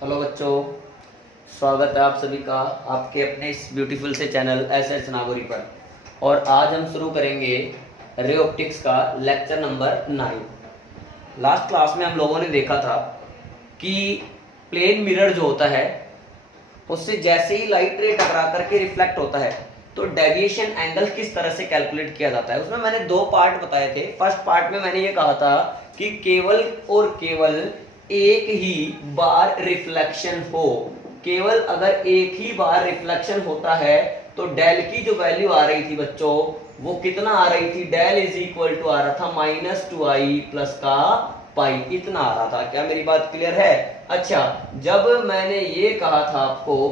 Hello बच्चों, स्वागत है आप सभी का आपके अपने इस ब्यूटीफुल से चैनल एस नागौरी पर। और आज हम शुरू करेंगे रे ऑप्टिक्स का लेक्चर नंबर 9। लास्ट क्लास में हम लोगों ने देखा था कि प्लेन मिरर जो होता है उससे जैसे ही लाइट रे टकरा करके रिफ्लेक्ट होता है तो डेविएशन एंगल किस तरह से कैलकुलेट किया जाता है। उसमें मैंने दो पार्ट बताए थे। फर्स्ट पार्ट में मैंने ये कहा था कि केवल और केवल एक ही बार रिफ्लेक्शन हो, केवल अगर एक ही बार रिफ्लेक्शन होता है तो डेल की जो वैल्यू आ रही थी बच्चों वो कितना आ रही थी, डेल इज इक्वल टू आ रहा था -2i प्लस का पाई, इतना आ रहा था। क्या मेरी बात क्लियर है? अच्छा, जब मैंने ये कहा था आपको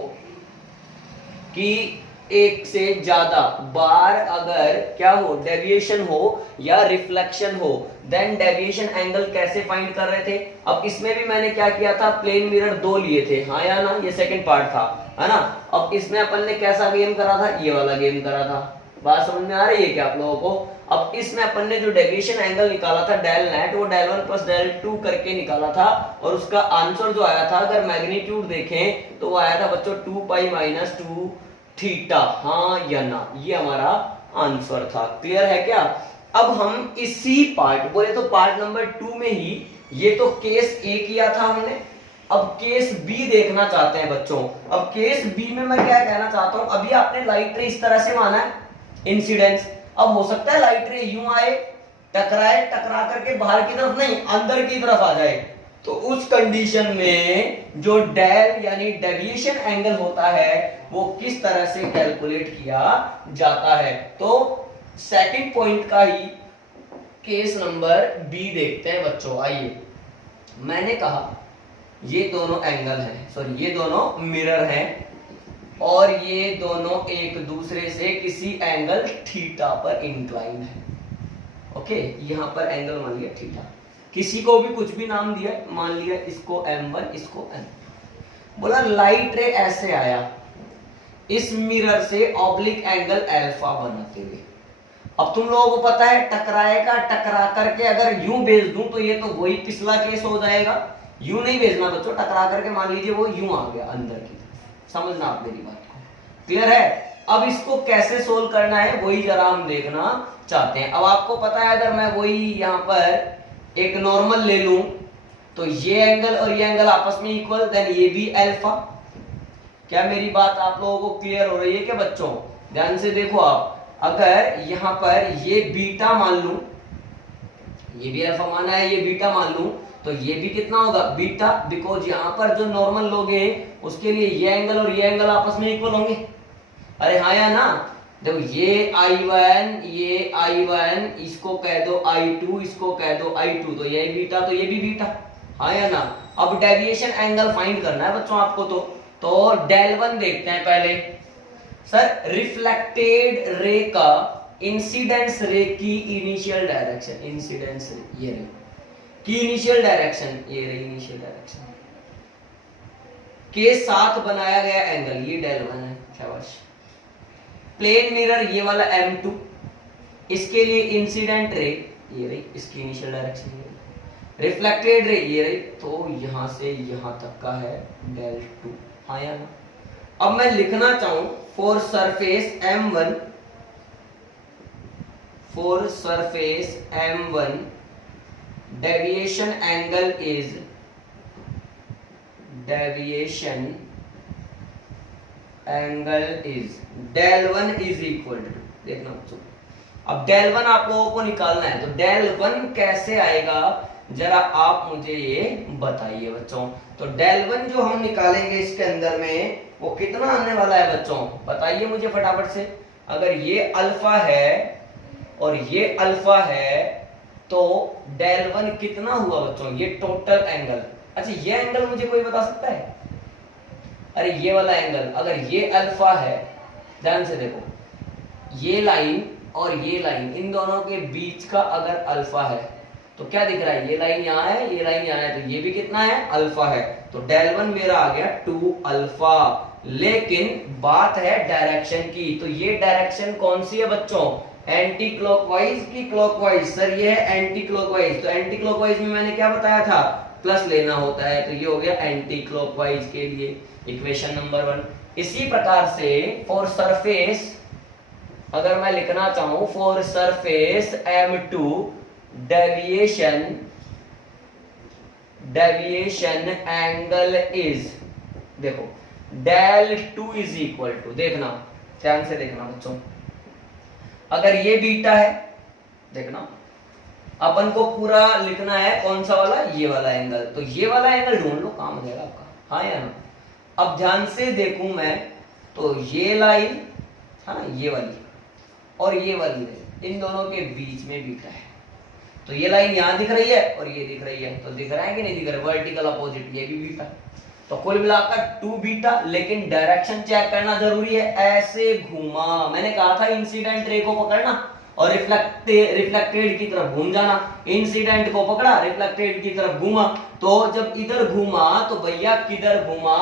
कि एक से ज्यादा बार अगर क्या हो, डेविएशन हो या रिफ्लेक्शन हो, देन डेविएशन एंगल कैसे फाइंड कर रहे थे। अब इसमें भी मैंने क्या किया था, प्लेन मिरर दो लिए थे, हाँ या ना, ये सेकंड पार्ट था, है ना। अब इसमें अपन ने कैसा गेम करा था, ये वाला गेम करा था। बात समझ में आ रही है क्या आप लोगों को? अब इसमें अपन ने जो डेविएशन एंगल निकाला था डेल नेट, वो डेल 1 प्लस डेल 2 करके निकाला था और उसका आंसर जो आया था, अगर मैग्नीट्यूड देखें तो वो आया था बच्चों 2 पाई माइनस 2 थीटा, हाँ या ना, ये हमारा आंसर था। क्लियर है क्या? अब हम इसी पार्ट, बोले तो पार्ट नंबर 2 में ही, ये तो केस ए किया था हमने, अब केस बी देखना चाहते हैं बच्चों। अब केस बी में मैं क्या कहना चाहता हूं, अभी आपने लाइट रे इस तरह से माना है इंसिडेंस। अब हो सकता है लाइट रे यूं आए, टकराए, टकरा करके बाहर की तरफ नहीं अंदर की तरफ आ जाए, तो उस कंडीशन में जो डेल यानी डेविएशन एंगल होता है वो किस तरह से कैलकुलेट किया जाता है। तो सेकंड पॉइंट का ही केस नंबर बी देखते हैं बच्चों। आइए, मैंने कहा ये दोनों एंगल हैं, सॉरी ये दोनों मिरर हैं और ये दोनों एक दूसरे से किसी एंगल थीटा पर इंक्लाइंड है। ओके, यहां पर एंगल मान लिया थीटा, किसी को भी कुछ भी नाम दिया, मान लिया इसको m1 इसको m2। बोला लाइट रे ऐसे आया इस मिरर से ऑब्लिक एंगल अल्फा बनाते हुए। अब तुम लोगों को पता है टकराएगा, टकरा करके अगर यूं भेज दूं तो ये तो वही पिछला केस हो जाएगा। यूं नहीं भेजना बच्चों, टकरा करके मान लीजिए वो यूं आ गया अंदर की तरफ। समझना आप मेरी बात को, क्लियर है? अब इसको कैसे सोल्व करना है वही जरा हम देखना चाहते हैं। अब आपको पता है अगर मैं वही यहां पर एक नॉर्मल ले लूं तो ये एंगल और ये एंगल आपस में इक्वल, देन ये भी अल्फा। क्या मेरी बात आप लोगों को क्लियर हो रही है क्या बच्चों? ध्यान से देखो आप, अगर यहां पर ये बीटा मान लूं, ये भी अल्फा माना है, ये बीटा मान लूं, तो ये भी कितना होगा, बीटा, बिकॉज यहां पर जो नॉर्मल लोग हैं उसके लिए ये एंगल और ये एंगल आपस में इक्वल होंगे। अरे हाँ या ना? देखो ये I1, ये I1, इसको कह दो I2, इसको कह दो I2, तो ये बीटा तो ये भी बीटा, हाँ या ना? अब डेविएशन एंगल फाइंड करना है बच्चों आपको, तो डेल 1 देखते हैं पहले। सर, रिफ्लेक्टेड रे का इंसिडेंस रे की इनिशियल डायरेक्शन, इंसिडेंस रे ये रे की इनिशियल डायरेक्शन, ये रे इनिशियल डायरेक्शन के साथ बनाया गया एंगल, ये डेल 1 है, शाबाश। प्लेन मिरर ये वाला M2, इसके लिए इंसिडेंट रे ये रही, इसकी इनिशियल डायरेक्शन ये रही, रिफ्लेक्टेड रे ये रही, तो यहां से यहां तक का है डेल 2, हाँ या ना? अब मैं लिखना चाहूं for surface M1, for surface M1 deviation angle is, deviation angle is del 1 is equal to, देखना बच्चों, अब डेल 1 आप लोगों को निकालना है, तो डेल 1 कैसे आएगा जरा आप मुझे ये बताइए बच्चों। तो डेल 1 जो हम निकालेंगे इसके अंदर में वो कितना आने वाला है बच्चों, बताइए मुझे फटाफट से। अगर ये अल्फा है और ये अल्फा है तो डेल 1 कितना हुआ बच्चों, ये टोटल एंगल। अच्छा, ये एंगल मुझे कोई बता सकता है? अरे ये वाला एंगल, अगर ये अल्फा है, ध्यान से देखो, ये लाइन और ये लाइन, इन दोनों के बीच का अगर अल्फा है तो क्या दिख रहा है, ये लाइन यहाँ है, ये लाइन यहाँ है, तो ये भी कितना है, अल्फा है। तो डेल 1 मेरा आ गया 2 अल्फा। लेकिन बात है डायरेक्शन की, तो ये डायरेक्शन कौन सी है बच्चों, एंटी क्लॉकवाइज की क्लॉकवाइज? सर ये है एंटी क्लॉकवाइज, तो एंटी क्लॉकवाइज में मैंने क्या बताया था, प्लस लेना होता है, तो ये हो गया एंटी क्लॉकवाइज के लिए इक्वेशन नंबर 1। इसी प्रकार से फॉर सरफेस अगर मैं लिखना चाहूं for surface M2 deviation angle is, देखो डेल 2 इज इक्वल टू, देखना ध्यान से देखना बच्चों, अगर ये बीटा है, देखना अपन को पूरा लिखना है कौन सा वाला, ये वाला एंगल, तो ये वाला एंगल ढूंढ लो, काम हो जाएगा आपका, हाँ या ना। अब ध्यान से देखूं मैं, तो ये लाइन, हाँ ये वाली और ये वाली लाइन, इन दोनों के बीच में बीटा है, तो ये लाइन यहां दिख रही है और ये दिख रही है, तो दिख रहा है कि नहीं दिख रहा है, वर्टिकल अपोजिट, ये भी बीटा, तो कुल मिलाकर 2 बीटा, लेकिन डायरेक्शन चेक करना जरूरी है, ऐसे घुमा, मैंने कहा था इंसिडेंट रे को पकड़ना और रिफ्लेक्टेड की तरफ घूम जाना, इंसिडेंट को पकड़ा रिफ्लेक्टेड की तरफ घूमा, तो जब इधर घूमा तो भैया किधर घूमा,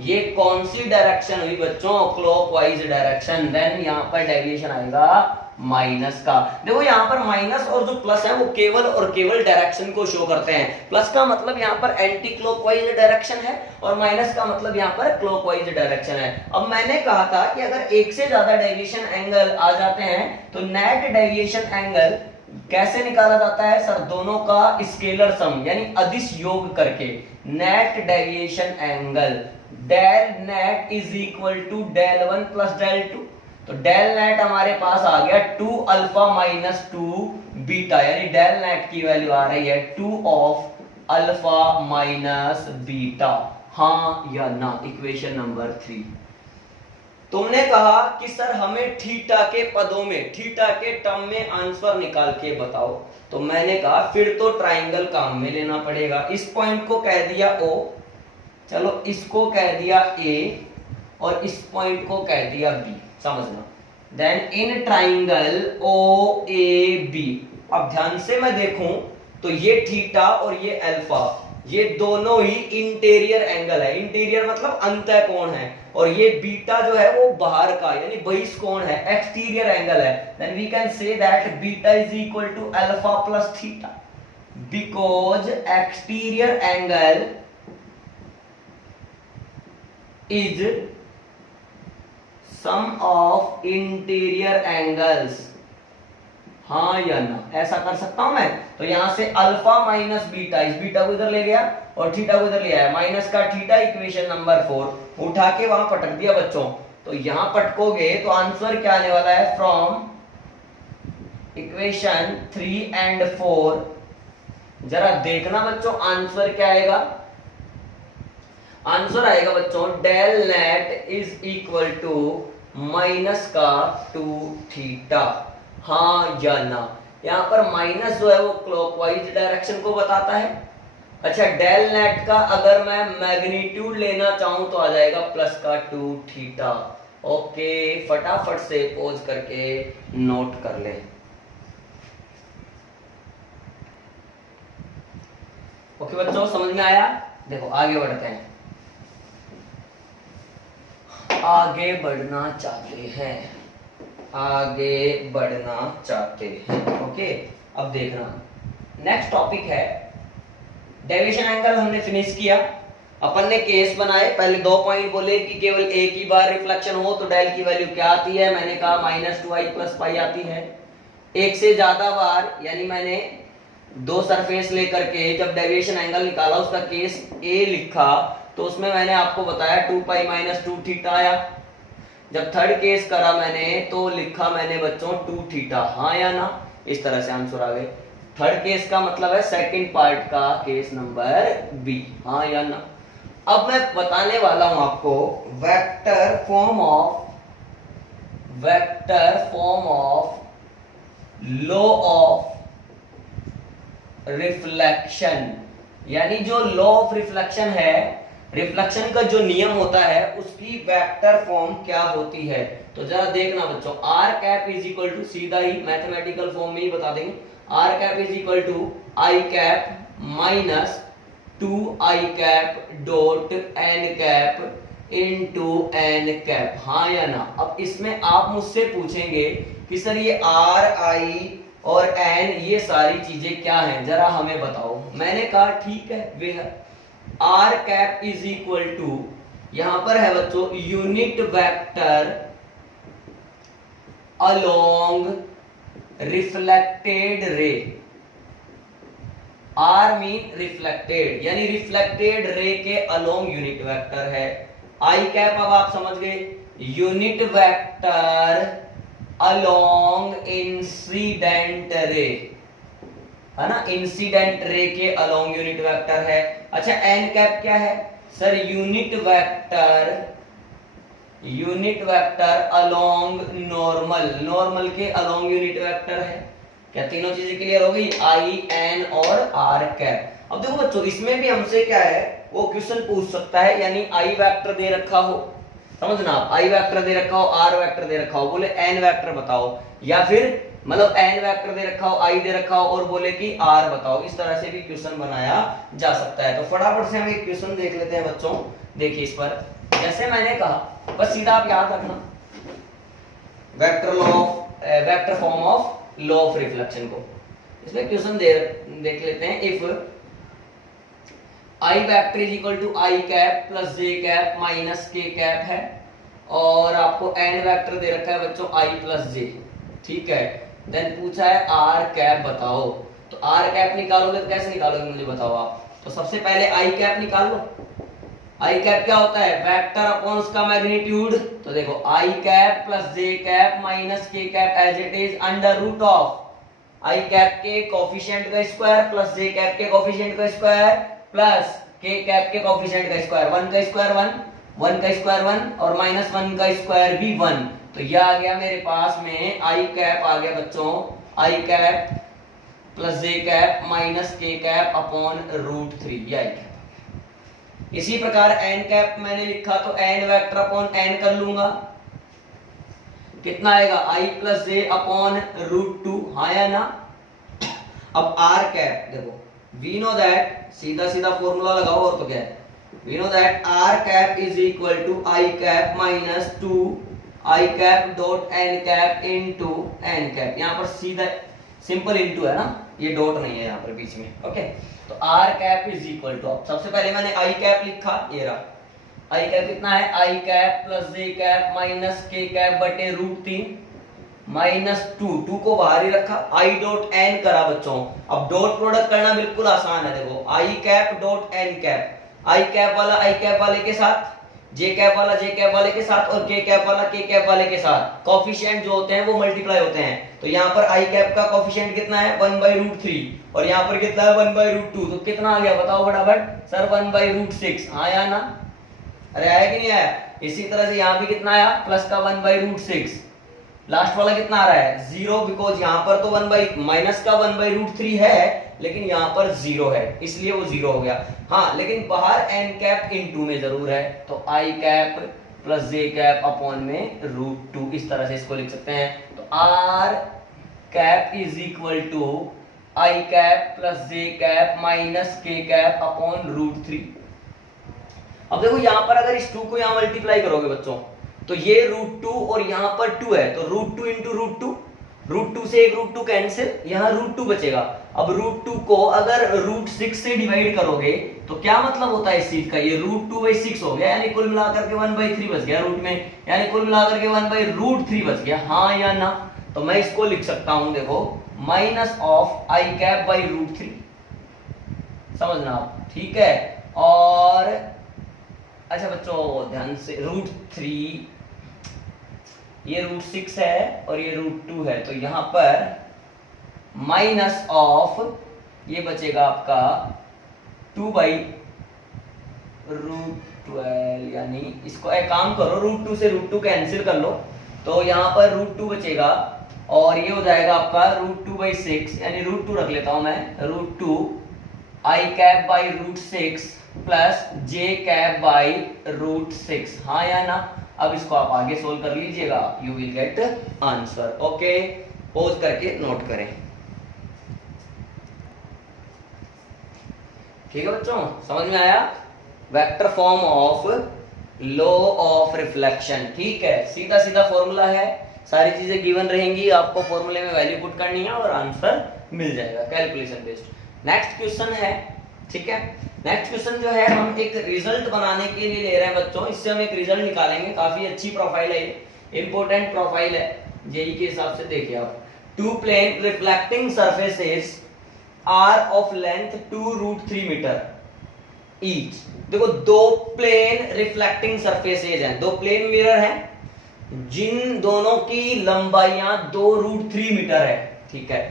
ये कौन सी डायरेक्शन हुई बच्चों, क्लॉकवाइज डायरेक्शन, देन यहां पर डेविएशन आएगा माइनस का। देखो यहाँ पर माइनस और जो प्लस है वो केवल और केवल डायरेक्शन को शो करते हैं, प्लस का मतलब यहाँ पर एंटी क्लॉकवाइज डायरेक्शन है और माइनस का मतलब यहाँ पर क्लॉकवाइज डायरेक्शन है। अब मैंने कहा था कि अगर एक से ज्यादा डेविएशन एंगल आ जाते हैं तो नेट डेविएशन एंगल कैसे निकाला जाता है सर, दोनों का स्केलर सम यानी अदिश योग करके, net deviation angle del net is equal to del 1 plus del 2, तो डेल नेट हमारे पास आ गया 2 अल्फा माइनस 2 बीटा, यानी डेल नेट की वैल्यू आ रही है 2 ऑफ अल्फा माइनस बीटा, हाँ या ना, इक्वेशन नंबर 3। तुमने कहा कि सर हमें थीटा के पदों में, थीटा के टर्म में आंसर निकाल के बताओ, तो मैंने कहा फिर तो ट्राइंगल काम में लेना पड़ेगा, इस पॉइंट को कह दिया O, चलो इसको कह दिया A और इस पॉइंट को कह दिया B, समझना, देन इन ट्राइंगल OAB, अब ध्यान से मैं देखूं तो ये थीटा और ये अल्फा, ये दोनों ही इंटीरियर एंगल है, इंटीरियर मतलब अंतः कोण है, और ये बीटा जो है वो बाहर का यानी बहिष्कोण है, एक्सटीरियर एंगल है, then we can say that beta is equal to alpha plus theta, because exterior angle is sum of interior angles, हाँ या ना, ऐसा कर सकता हूं मैं, तो यहां से अल्फा माइनस बीटा, इस बीटा को इधर ले गया और थीटा को इधर ले आया, माइनस का थीटा, इक्वेशन नंबर 4 उठा के वहां पटक दिया बच्चों, तो यहां पटकोगे तो आंसर क्या आने वाला है, फ्रॉम इक्वेशन 3 एंड 4, जरा देखना बच्चों आंसर क्या आएगा, आंसर आएगा बच्चों del net is equal to minus का 2 थीटा, हाँ या ना। यहां पर माइनस जो है वो क्लॉकवाइज डायरेक्शन को बताता है, अच्छा डेल नेट का अगर मैं मैग्नीट्यूड लेना चाहूं तो आ जाएगा प्लस का 2 थीटा, ओके फटाफट से पॉज करके नोट कर ले, ओके बच्चों समझ में आया, देखो आगे बढ़ते हैं, आगे बढ़ना चाहते हैं, आगे बढ़ना चाहते हैं, ओके। अब देखना नेक्स्ट टॉपिक है डेविएशन एंगल, हमने फिनिश किया, अपन ने केस बनाए, पहले 2 पॉइंट बोले कि केवल एक ही बार रिफ्लेक्शन हो तो डेल की वैल्यू क्या आती है, मैंने कहा -2i + पाई आती है, एक से ज्यादा बार यानी मैंने 2 सरफेस लेकर के जब डेविएशन एंगल निकाला उसका केस A लिखा तो उसमें मैंने आपको बताया 2π - 2 थीटा आया, जब थर्ड केस करा मैंने तो लिखा मैंने बच्चों 2 थीटा, हाँ या ना, इस तरह से आंसर आ गए। थर्ड केस का मतलब है सेकंड पार्ट का केस नंबर बी, हाँ या ना। अब मैं बताने वाला हूं आपको vector form of law of reflection, यानी जो लॉ ऑफ रिफ्लेक्शन है, रिफ्लेक्शन का जो नियम होता है उसकी वेक्टर फॉर्म क्या होती है। तो जरा देखना बच्चों, R cap is equal to, सीधा ही मैथमेटिकल फॉर्म में ही बता देंगे, R cap is equal to I cap minus 2i cap dot N cap into N cap, हाँ या ना। अब इसमें आप मुझसे पूछेंगे कि सर ये आर आई और n, ये सारी चीजें क्या हैं जरा हमें बताओ। मैंने कहा ठीक है, वे r cap is equal to, यहां पर है बच्चों unit vector along reflected ray. R mean reflected, यानी रिफ्लेक्टेड रे के अलोंग यूनिट वेक्टर है। आई कैप अब आप समझ गए, unit vector along incident ray, है ना, इंसिडेंट रे के अलोंग यूनिट वेक्टर है। अच्छा एन कैप क्या है sir, unit vector along normal, normal के अलोंग यूनिट वेक्टर है। क्या तीनों चीजें क्लियर हो गई, आई एन और आर कैप। अब देखो बच्चों इसमें भी हमसे क्या है, वो क्वेश्चन पूछ सकता है, यानी आई वेक्टर दे रखा हो, समझना आप, आई वेक्टर दे रखा हो, आर वेक्टर दे रखा हो, बोले एन वेक्टर बताओ, या फिर मतलब एन वेक्टर दे रखा हो, आई दे रखा हो और बोले कि आर बताओ। इस तरह से भी क्वेश्चन बनाया जा सकता है। तो फटाफट से हम एक क्वेश्चन देख लेते हैं बच्चों। देखिए इस पर, जैसे मैंने कहा, बस सीधा आप याद रखना vector form of law of reflection को। इसमें क्वेश्चन देख लेते हैं। If I vector is equal to I cap plus J cap minus K cap है, और आपको एन वेक्टर दे रखा है बच्चों आई प्लस जे, ठीक है। देन पूछा है आर कैप बताओ। तो आर कैप निकालोगे तो कैसे निकालोगे मुझे बताओ आप। तो सबसे पहले आई कैप निकाल लो। आई कैप क्या होता है, वेक्टर अपॉन उसका मैग्नीट्यूड। तो देखो I cap plus J cap minus K cap as it is under root of I cap के कोफिशिएंट का स्क्वायर प्लस जे कैप के कोफिशिएंट का स्क्वायर प्लस के कैप के कोफिशिएंट का स्क्वायर। 1 का स्क्वायर 1, 1 का स्क्वायर 1 और माइनस 1 का स्क्वायर भी 1। तो यह आ गया मेरे पास में आई कैप आ गया बच्चों, आई कैप प्लस जे cap minus K cap upon root 3, ये आई कैप। इसी प्रकार एन कैप मैंने लिखा तो एन वेक्टर अपॉन एन कर लूंगा, कितना आएगा I plus J upon root 2, हाँ या ना। अब आर कैप देखो, वी नो दैट, सीधा सीधा फॉर्मूला लगाओ और तो क्या है, we know that R cap is equal to I cap minus 2 I cap dot N cap into N cap. यहाँ पर सीधा सिंपल इनटू है ना, ये डॉट नहीं है यहाँ पर बीच में, ओके। तो R cap is equal to, सबसे पहले मैंने आई कैप लिखा, ये रहा आई कैप कितना है, आई कैप प्लस जे कैप माइनस के कैप बटे रूट 3 माइनस 2 को बाहर ही रखा, आई डॉट एन करा बच्चों। अब डॉट प्रोडक्ट करना बिल्कुल आसान है, देखो I cap dot N cap, I cap वाला आई कैप वाले के साथ, जे कैप वाला जे कैप वाले के साथ और के कैप वाला के कैप वाले के साथ। कोफिशिएंट जो होते हैं वो मल्टीप्लाई होते हैं। तो यहाँ पर आई कैप का कोफिशिएंट कितना है 1/√3 और यहाँ पर कितना है 1/√2। तो कितना आ गया बताओ फटाफट सर, 1/√6, हाँ या ना, अरे आया कि नहीं आया। इसी तरह से यहाँ भी कितना आया प्लस का 1/√6, लास्ट वाला कितना आ रहा है 0, बिकॉज यहाँ पर तो माइनस का 1/√3 है लेकिन यहाँ पर 0 है इसलिए वो 0 हो गया। हाँ लेकिन बाहर एन कैप इनटू में जरूर है, तो आई कैप प्लस जे कैप अपॉन में √2, इस तरह से इसको लिख सकते हैं। तो R cap is equal to I cap plus J cap minus K cap upon √3। अब देखो यहाँ पर अगर इस 2 को यहाँ मल्टीप्लाई करोगे बच्चों, तो ये √2 और यहाँ पर 2 है, तो √2 इंटू √2 से एक √2 कैंसिल, यहाँ √2 बचेगा। अब √2 को अगर √6 से डिवाइड करोगे तो क्या मतलब होता है इस चीज का, ये √2/6 हो गया, यानी कुल मिलाकर के 1/3 बच गया रूट में, यानी कुल मिलाकर के 1/√3 बच गया, हाँ या ना। तो मैं इसको लिख सकता हूं देखो minus of I cap by √3, समझना आप, ठीक है। और अच्छा बच्चों ध्यान से, √3 ये √6 है और ये √2 है, तो यहां पर माइनस ऑफ ये बचेगा आपका 2/√12, यानी इसको एक काम करो √2 से √2 कैंसिल कर लो, तो यहाँ पर √2 बचेगा और ये हो जाएगा आपका √2/6, यानी √2 रख लेता हूं मैं, √2 आई cap by √6 plus J cap by √6, हाँ या ना। अब इसको आप आगे सोल्व कर लीजिएगा, you will get answer, okay. Pause करके नोट करें, ठीक है बच्चों, समझ में आया। Vector form of law of reflection, ठीक है, सीधा सीधा फॉर्मूला है, सारी चीजें गिवन रहेंगी, आपको फॉर्मूले में वैल्यू पुट करनी है और आंसर मिल जाएगा कैलकुलेशन बेस्ड। नेक्स्ट क्वेश्चन है, ठीक है, नेक्स्ट क्वेश्चन जो है हम एक रिजल्ट बनाने के लिए ले रहे हैं बच्चों, इससे हम एक रिजल्ट निकालेंगे। काफी अच्छी प्रोफाइल है, ये इंपॉर्टेंट प्रोफाइल है जेई के हिसाब से। देखिए आप, two plane reflecting surfaces are of length 2√3 metre each. देखो दो प्लेन रिफ्लेक्टिंग सरफेसेज हैं, दो प्लेन मिरर हैं जिन दोनों की लंबाइयां 2√3 मीटर है, ठीक है।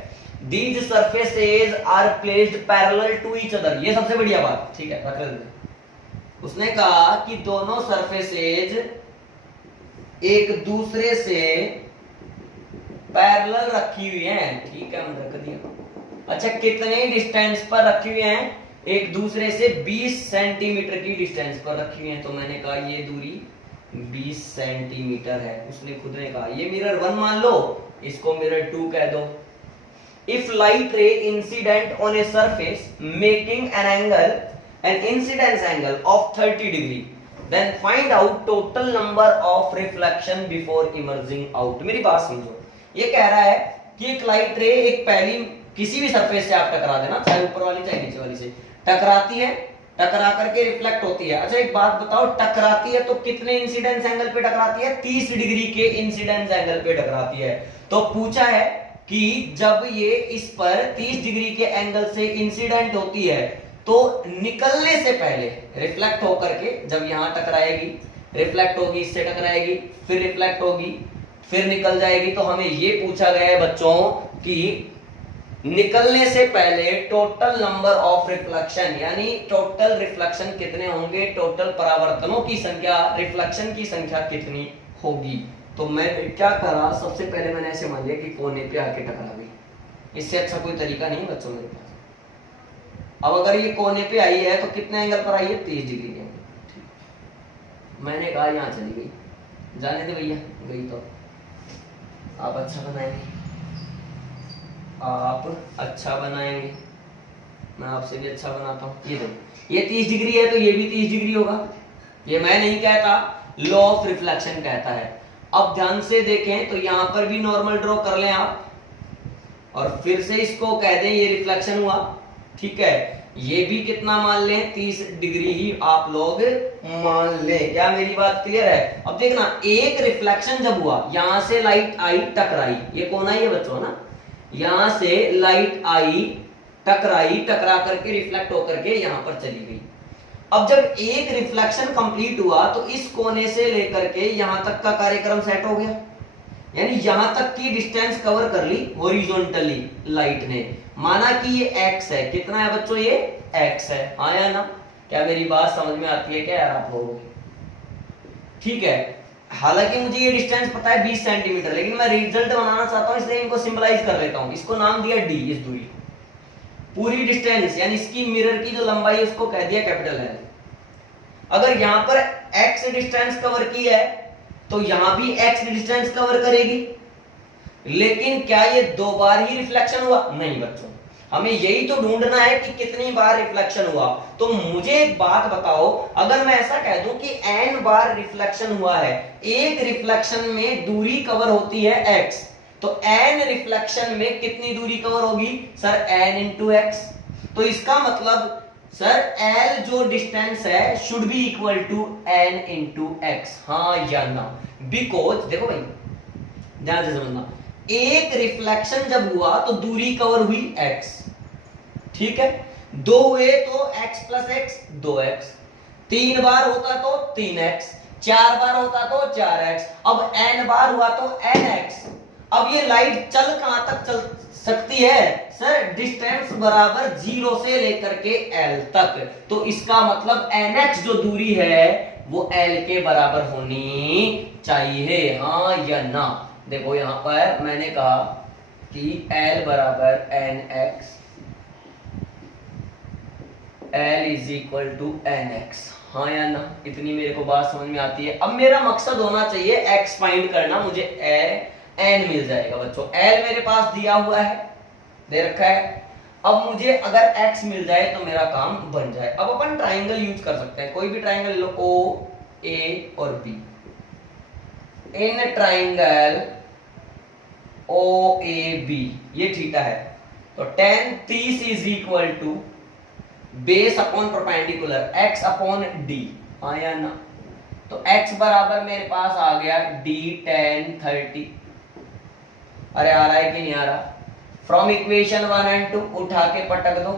These surfaces are placed parallel to each other, ये सबसे बढ़िया बात, ठीक है, रख लेते। उसने कहा कि दोनों सरफेसेज एक दूसरे से पैरेलल रखी हुई हैं, ठीक है, हम रख दिया। अच्छा, कितने डिस्टेंस पर रखी हुई हैं? एक दूसरे से 20 सेंटीमीटर की डिस्टेंस पर रखी हुई हैं। तो मैंने कहा ये दूरी 20 सेंटीमीटर है। उसने खुद ने कहा ये मिरर 1 मान लो, इसको मिरर 2 कह दो। If light ray incident on a surface making an incidence angle of 30 degree, then find out total number of reflection before emerging out। मेरी बात समझो, ये कह रहा है कि एक लाइट रे एक पहली किसी भी सरफेस से आप टकरा देना, चाहे ऊपर वाली चाहे नीचे वाली से, टकराती है, टकरा करके रिफ्लेक्ट होती है। अच्छा एक बात बताओ, टकराती है तो कितने इंसिडेंस एंगल पे टकराती है? 30 डिग्री के इंसिडेंस एंगल पे टकराती है। तो पूछा है कि जब ये इस पर 30 डिग्री के एंगल से इंसिडेंट होती है तो निकलने से पहले रिफ्लेक्ट होकर के जब यहां टकराएगी, रिफ्लेक्ट होगी, इससे टकराएगी, फिर रिफ्लेक्ट होगी, फिर निकल जाएगी। तो हमें ये पूछा गया है बच्चों कि निकलने से पहले टोटल नंबर ऑफ रिफ्लेक्शन, यानी टोटल रिफ्लेक्शन कितने होंगे, टोटल परावर्तनों की संख्या, रिफ्लेक्शन की संख्या कितनी होगी। तो मैं क्या करा, सबसे पहले मैंने ऐसे मान लिया कि कोने पे आके टकरा गई। इससे अच्छा कोई तरीका नहीं बच्चों मेरे पास। अब अगर ये कोने पे आई है तो कितने एंगल पर आई है? 30 डिग्री के एंगल। मैंने कहा यहां चली गई, जाने दे भैया, गई तो आप अच्छा बनाएंगे, आप अच्छा बनाएंगे, मैं आपसे भी अच्छा बनाता हूं। ये देखो, ये 30 डिग्री है तो ये भी 30 डिग्री होगा। ये मैं नहीं कहता, लॉ ऑफ रिफ्लेक्शन कहता है। अब ध्यान से देखें तो यहां पर भी नॉर्मल ड्रॉ कर लें आप, और फिर से इसको कह दें ये रिफ्लेक्शन हुआ, ठीक है। ये भी कितना मान लें? 30 डिग्री ही आप लोग मान लें। क्या मेरी बात क्लियर है? अब देखना, एक रिफ्लेक्शन जब हुआ, यहां से लाइट आई, टकराई, ये कौन आई है बच्चों ना, यहां से लाइट आई, टकराई, टकरा करके रिफ्लेक्ट होकर के यहां पर चली गई। अब जब एक रिफ्लेक्शन कंप्लीट हुआ तो इस कोने से लेकर के यहां तक का कार्यक्रम सेट हो गया, यानी यहां तक की डिस्टेंस कवर कर ली हॉरिजॉन्टली लाइट ने। माना कि ये x है, कितना है बच्चों? ये x है, हाँ या ना? क्या मेरी बात समझ में आती है क्या यार आप लोगों को? ठीक है, हालांकि मुझे ये डिस्टेंस पता है 20 सेंटीमीटर, लेकिन मैं रिजल्ट बनाना चाहता हूं इसलिए इनको सिंबलाइज कर लेता हूं। इसको नाम दिया d, इस दूरी को, पूरी डिस्टेंस यानी इसकी मिरर की जो लंबाई है उसको कह दिया कैपिटल L। अगर यहां पर x डिस्टेंस कवर की है तो यहां भी x डिस्टेंस कवर करेगी, लेकिन क्या ये 2 बार ही रिफ्लेक्शन हुआ? नहीं बच्चों, हमें यही तो ढूंढना है कि कितनी बार रिफ्लेक्शन हुआ। तो मुझे एक बात बताओ, अगर मैं ऐसा कह दूं कि n बार रिफ्लेक्शन हुआ है, एक रिफ्लेक्शन में दूरी कवर होती है x, तो n रिफ्लेक्शन में कितनी दूरी कवर होगी? Sir n into x। तो इसका मतलब सर l जो डिस्टेंस है should be equal to n into x, हाँ या ना? बिकॉज देखो भाई ध्यान से समझना, एक रिफ्लेक्शन जब हुआ तो दूरी कवर हुई x, ठीक है। 2 हुए तो x प्लस x 2x, 3 बार होता तो 3x, 4 बार होता तो 4x, अब n बार हुआ तो nx। अब ये लाइट चल कहां तक चल सकती है? सर डिस्टेंस बराबर 0 से लेकर के l तक। तो इसका मतलब nx जो दूरी है वो l के बराबर होनी चाहिए, हाँ या ना? देखो यहां पर मैंने कहा कि l बराबर nx, l is equal to nx, हाँ या ना? इतनी मेरे को बात समझ में आती है। अब मेरा मकसद होना चाहिए x फाइंड करना, मुझे n मिल जाएगा बच्चों। l मेरे पास दिया हुआ है, दे रखा है। अब मुझे अगर x मिल जाए तो मेरा काम बन जाए। अब अपन ट्राइंगल यूज कर सकते हैं, कोई भी ट्राइंगल लो, O A और B। In triangle O A B, ये थीटा है। तो tan 30 is equal to base upon perpendicular x upon डी, हाँ या ना। तो x बराबर मेरे पास आ गया d tan 30। अरे आ रहा है कि नहीं आ रहा? फ्रॉम इक्वेशन 1 एंड 2 उठा के पटक दो,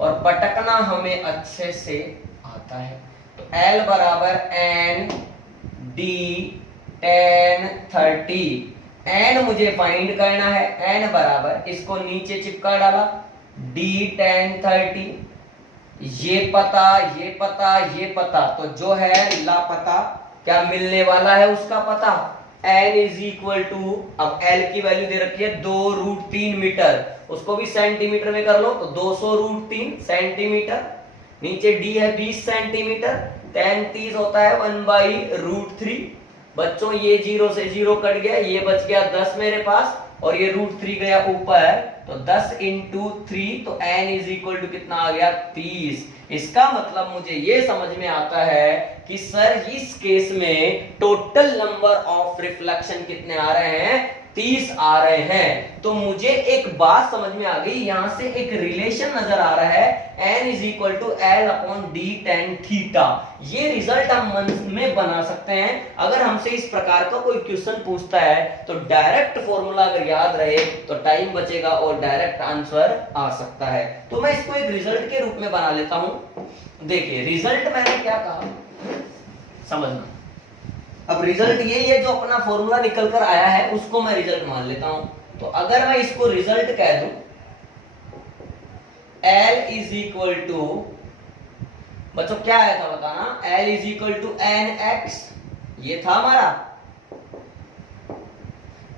और पटकना हमें अच्छे से आता है। तो L बराबर n d tan 30, n मुझे फाइंड करना है। n बराबर, इसको नीचे चिपका डाला, d tan 30, ये पता ये पता ये पता, तो जो है लापता क्या मिलने वाला है उसका पता। n इज इक्वल टू, अब l की वैल्यू दे रखी है 2√3 मीटर, उसको भी सेंटीमीटर में कर लो तो 200√3 सेंटीमीटर। नीचे d है 20 सेंटीमीटर, tan 30 होता है 1/√3। बच्चों ये 0 से 0 कट गया, ये बच गया 10 मेरे पास, और ये √3 गया ऊपर, तो 10 × 3, तो n इज इक्वल टू कितना आ गया 30। इसका मतलब मुझे ये समझ में आता है कि सर इस केस में टोटल नंबर ऑफ रिफ्लेक्शन कितने आ रहे हैं, 30 आ रहे हैं। तो मुझे एक बात समझ में आ गई, यहां से एक रिलेशन नजर आ रहा है, n is equal to L upon d tan theta. ये रिजल्ट हम मन में बना सकते हैं। अगर हमसे इस प्रकार का कोई क्वेश्चन पूछता है तो डायरेक्ट फॉर्मूला अगर याद रहे तो टाइम बचेगा और डायरेक्ट आंसर आ सकता है। तो मैं इसको एक रिजल्ट के रूप में बना लेता हूं। देखिए रिजल्ट मैंने क्या कहा, समझना। अब रिजल्ट यही है, जो अपना फॉर्मूला निकल कर आया है उसको मैं रिजल्ट मान लेता हूं। तो अगर मैं इसको रिजल्ट कह दूं, L इज इक्वल टू, बच्चों क्या आया था बताना, L is equal to nx, ये था हमारा।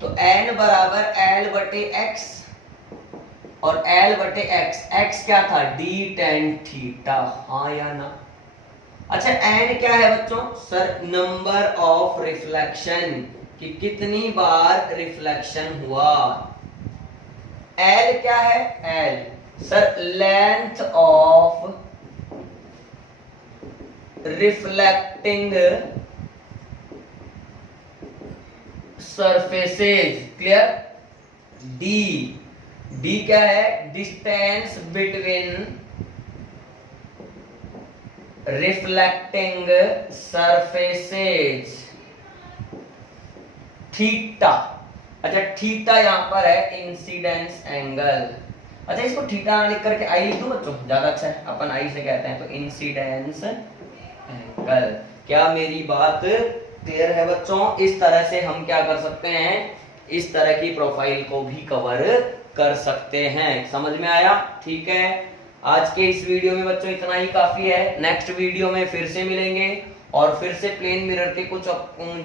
तो n बराबर L बटे x, और L बटे x, x क्या था d tan थीटा, हाँ या ना। अच्छा n क्या है बच्चों, सर नंबर ऑफ रिफ्लेक्शन, कि कितनी बार रिफ्लेक्शन हुआ। L क्या है, L sir length of reflecting surfaces, clear. d क्या है, distance between reflecting surfaces, theta. अच्छा थीटा यहां पर है इंसिडेंस एंगल। अच्छा इसको थीटा ना लिख करके आई लिख दूं बच्चों, ज्यादा अच्छा है, अपन आई से कहते हैं। तो इंसिडेंस एंगल, क्या मेरी बात क्लियर है बच्चों? इस तरह से हम क्या कर सकते हैं, इस तरह की प्रोफाइल को भी कवर कर सकते हैं। समझ में आया? ठीक है, आज के इस वीडियो में बच्चों इतना ही काफी है। नेक्स्ट वीडियो में फिर से मिलेंगे और फिर से प्लेन मिरर के कुछ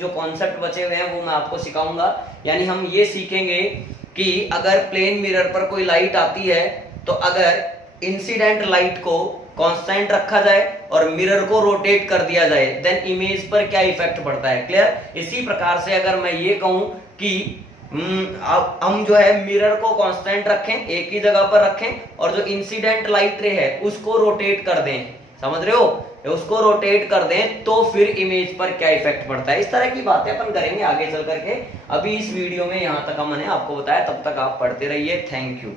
जो कॉन्सेप्ट बचे हुए हैं वो मैं आपको सिखाऊंगा। यानी हम ये सीखेंगे कि अगर प्लेन मिरर पर कोई लाइट आती है तो अगर इंसिडेंट लाइट को कांस्टेंट रखा जाए और मिरर को रोटेट कर दिया जाए, देन इमेज पर क्या इफेक्ट पड़ता है। क्लियर? इसी प्रकार से अगर मैं ये कहूं कि अब हम जो है मिरर को कांस्टेंट रखें, एक ही जगह पर रखें, और जो इंसिडेंट लाइट रे है उसको रोटेट कर दें, समझ रहे हो, उसको रोटेट कर दें, तो फिर इमेज पर क्या इफेक्ट पड़ता है। इस तरह की बातें अपन करेंगे आगे चल करके। अभी इस वीडियो में यहां तक हमने आपको बताया, तब तक आप पढ़ते रहिए। Thank you.